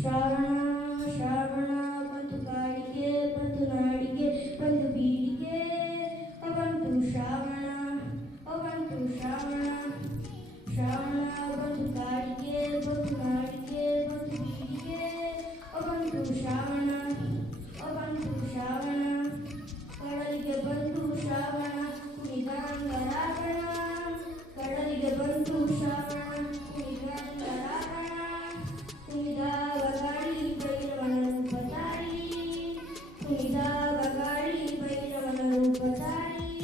ಶ್ರಾವಣ ಶ್ರಾವಣ ಬಂತು ಕಾಡಿಗೆ ಬಂತು ನಾಡಿಗೆ ಬಂತು ಬೀಡಿಗೆ ಬಂತು ಶ್ರಾವಣ ಬಂತು ಶ್ರಾವಣ ಶ್ರಾವಣ ಬಂತು ಕಾಡಿಗೆ ಬಂತು ನಾಡಿಗೆ ಬಂತು ಬೀಡಿಗೆ ಬಂತು ಶ್ರಾವಣ ಬಂತು ಶ್ರಾವಣ ಕಡಲಿಗೆ ಬಂತು ಶ್ರಾವಣ ಕುಣಿದಾಂಗ ರಾವಣ ಕಡಲಿಗೆ ಬಂತು ಶ್ರಾವಣ ಕುಣಿದಾಂಗ ರಾವಣ ಕುಣಿದಾಗ ಗಾಳಿ ಭೈರವನ ರೂಪ ತಾಳಿ ಕುಣಿದಾಗ ಗಾಳಿ ಭೈರವನ ರೂಪ ತಾಳಿ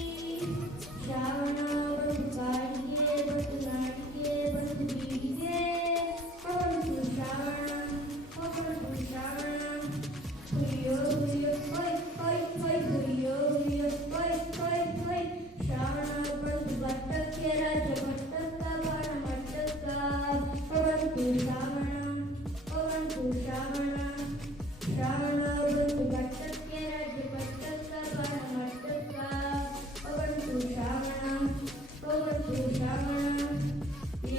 ಶ್ರಾವಣ ಬಂತು ಕಾಡಿಗೆ ಬಂತು ನಾಡಿಗೆ ಬಂತು ಬೀಡಿಗೆ ಬಂತು ಶ್ರಾವಣ ಬಂತು ಶ್ರಾವಣ ಹುಯ್ಯೋ ಹುಯ್ಯೋ ಹೊಯ್ ಹೊಯ್ ಹೊಯ್ ಹುಯ್ಯೋ ಹುಯ್ಯೋ ಹೊಯ್ ಹೊಯ್ ಹೊಯ್ ಶ್ರಾವಣ ಬಂತು ಭಟ್ಟಕ್ಕೆ ರಾಜ ಭಟ್ಟಕ್ಕ ಬಾಣ ಮಟ್ಟಕ್ಕ ಬಂತು ಶ್ರಾವಣ ಬಂತು ಶ್ರಾವಣ ಶ್ರಾವಣ ಬಂತು ಭಟ್ಟಕ್ಕೆ ರಾಜ ಭಟ್ಟಕ್ಕ ಬಾಣ ಮಟ್ಟಕ್ಕ ಬಂತು ಶ್ರಾವಣ ಬಂತು ಶ್ರಾವಣ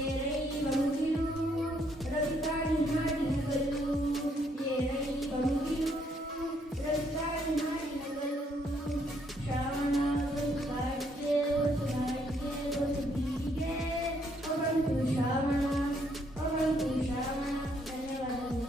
ಏರೈವ ಮುಗಿಲು ರವಿಕಾಣಿ ಹಾಡಿನಗಲು ಏರೈವ ಮುಗಿಲು ರವಿಕಾಣಿ ಹಾಡಿನಗಲು ಶ್ರಾವಣ ಬಂತು ಕಾಡಿಗೆ ಬಂತು ನಾಡಿಗೆ ಬಂತು ಬೀಡಿಗೆ ಬಂತು ಶ್ರಾವಣ ಬಂತು ಶ್ರಾವಣ. ಧನ್ಯವಾದಗಳು.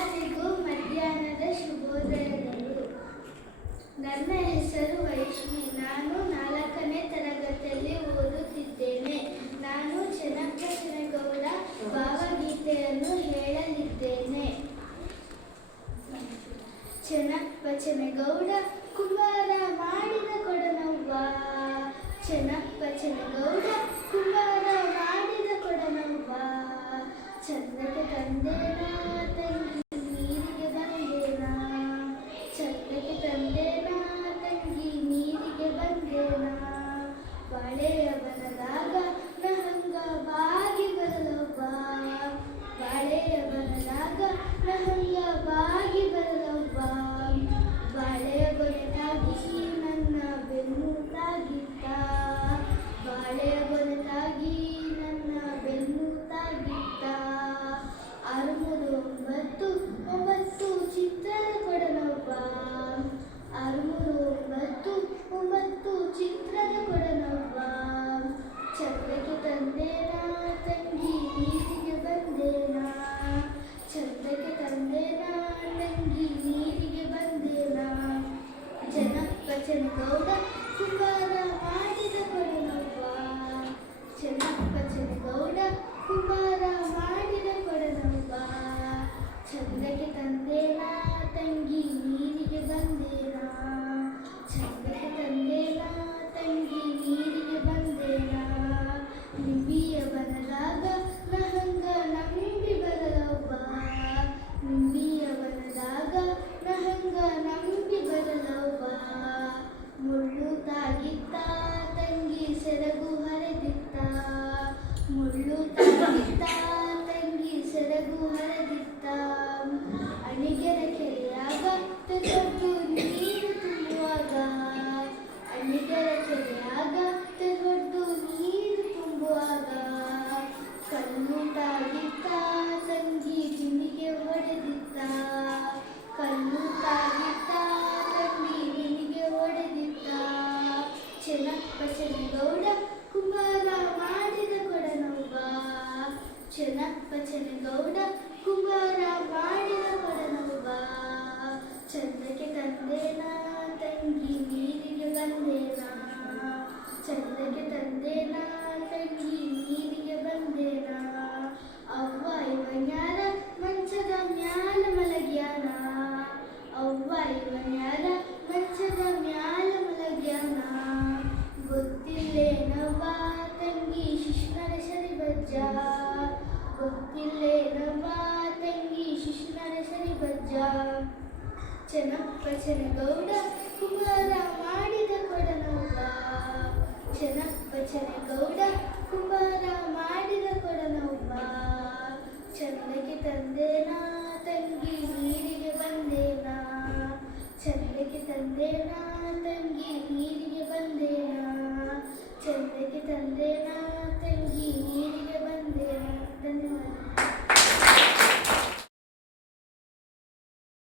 ಎಲ್ಲರಿಗೂ ಮಧ್ಯಾಹ್ನದ ಶುಭೋದಯಗಳು. ನನ್ನ ಹೆಸರು ವೈಷ್ಣವಿ. ನಾನು 4ನೇ ತರಗತಿಯಲ್ಲಿ ಓದುತ್ತಿದ್ದೇನೆ. ನಾನು ಚೆನ್ನಪ್ಪಚನಗೌಡ ಭಾವಗೀತೆಯನ್ನು ಹೇಳಲಿದ್ದೇನೆ. ಚೆನ್ನಪ್ಪಚನಗೌಡ ಕುಂಬಾರ ಮಾಡಿದ ಕೊಡನವ್ವ, ಚೆನ್ನಪ್ಪಚನಗೌಡ ಕುಂಬಾರ ಮಾಡಿದ ಕೊಡನವ್ವ, ಚಂದಕ್ಕೆ ತಂದೇನ ತಂಗಿ ನೀರಿಗೆ ಬಂದೇನ, ಚಂದಕ್ಕೆ ತಂದೇನ ತಂಗಿ ನೀರಿಗೆ ಬಂದೇನ, ಬಾಳೆಯ ಬನದಾಗ ನಹಂಗ ಬಾಗಿ ಬರಲವ್ವ, ಬಾಳೆಯ ಬನದಾಗ ನಹಂಗ ಬಾಗಿ ಬರಲವ್ವ, ಬಾಳೆಯ ಬನದಾಗಿ ನನ್ನ ಬೆನ್ನು ತಾಗಿತ್ತ, ಬಾಳೆಯ ಬನದಾಗಿ ನನ್ನ ಬೆನ್ನು ತಾಗಿತ್ತ, 639 ಚಿತ್ರದ ಕೊಡನವ್ವ, 639 ಚಿತ್ರದ ಕೊಡನವ್ವ, ಚಂದಕ್ಕೆ ತಂದೇನ ತಂಗಿ ನೀರಿಗೆ ಬಂದೇನ, ಚಂದಕ್ಕೆ ತಂದೇನ ತಂಗಿ ನೀರಿಗೆ ಬಂದೇನ, ಚೆನ್ನಪ್ಪಚನಗೌಡ ಕುಂಬಾರ ಮಾಡಿದ ಕೊಡನವ್ವ, ಚೆನ್ನಪ್ಪಚನಗೌಡ ಕುಂಬಾರ ಮಾಡಿದ ಕೊಡನವ್ವ, ಚಂದಕ್ಕೆ ತಂದೇನ ತಂಗಿ ನೀರಿಗೆ ಬಂದೇನ, ಚಂದಕ್ಕೆ ತಂದೇನ ತಂಗಿ ನೀರಿಗೆ ಬಂದೇನ, ನಿಂಬಿಯ ಬನದಾಗ ನಹಂಗ ನಂಬಿ ಬರಲವ್ವ, ನಿಂಬಿಯ ಬನದಾಗ ನಹಂಗ ನಂಬಿ ಬರಲವ್ವ, ಮುಳ್ಳು ತಾಗಿತ್ತ ತಂಗಿ ಸೆರಗು ಹರಿದಿತ್ತ, ಮುಳ್ಳು ತಾಗಿತ್ತ ತಂಗಿ ಸೆರಗು ಹರಿದಿತ್ತ, ಅಣಿಗೆರೆ ಕೆರೆಯಾಗ ತೆರೊಡ್ಡು ನೀರು ತುಂಬುವಾಗ, ಅಣಿಗೆರೆ ಕೆರೆಯಾಗ ತೆರೊಡ್ಡು ನೀರು ತುಂಬುವಾಗ, ಕಲ್ಲು ತಾಗಿತ್ತ ತಂಗಿ ಬಿಂದಿಗೆ ಹೊಡೆದಿತ್ತ, ಕಲ್ಲು ತಾಗಿತ್ತ ತಂಗಿ ಬಿಂದಿಗೆ ಹೊಡೆದಿತ್ತ, ಚೆನ್ನಪ್ಪಚನಗೌಡ ಕುಂಬಾರ ಮಾಡಿದ ಕೊಡನವ್ವ, ಚೆನ್ನಪ್ಪಚನಗೌಡ ಕುಂಬಾರ ಮಾಡಿದ ಕೊಡನವ್ವ, ಚಂದಕ್ಕೆ ತಂದೇನ ತಂಗಿ ನೀರಿಗೆ ಬಂದೇನ, ಚಂದಕ್ಕೆ ತಂದೇನ ತಂಗಿ ನೀರಿಗೆ ಬಂದೇನ, ಅವ್ವ ಇವನ್ಯಾರ ಮಂಚದ ಮ್ಯಾಲ ಮಲಗ್ಯಾನ, ಅವ್ವ ಇವನ್ಯಾರ ಮಂಚದ ಮ್ಯಾಲ ಮಲಗ್ಯಾನ, ಗೊತ್ತಿಲ್ಲೇನವ್ವ ತಂಗಿ ಶಿಶುನರ ಸರಿಬಜ್ಜ, ಗೊತ್ತಿಲ್ಲೇನವ್ವ ತಂಗಿ ಶಿಶುನರ ಸರಿಬಜ್ಜ, ಚೆನ್ನಪ್ಪಚನಗೌಡ ಕುಂಬಾರ ಮಾಡಿದ ಕೊಡನವ್ವ, ಚೆನ್ನಪ್ಪಚನಗೌಡ ಕುಂಬಾರ ಮಾಡಿದ ಕೊಡನವ್ವ, ಚಂದಕ್ಕೆ ತಂದೇನ ತಂಗಿ ನೀರಿಗೆ ಬಂದೇನ, ಚಂದಕ್ಕೆ ತಂದೇನ ತಂಗಿ ನೀರಿಗೆ ಬಂದೇನ, ಚಂದಕ್ಕೆ ತಂದೇನ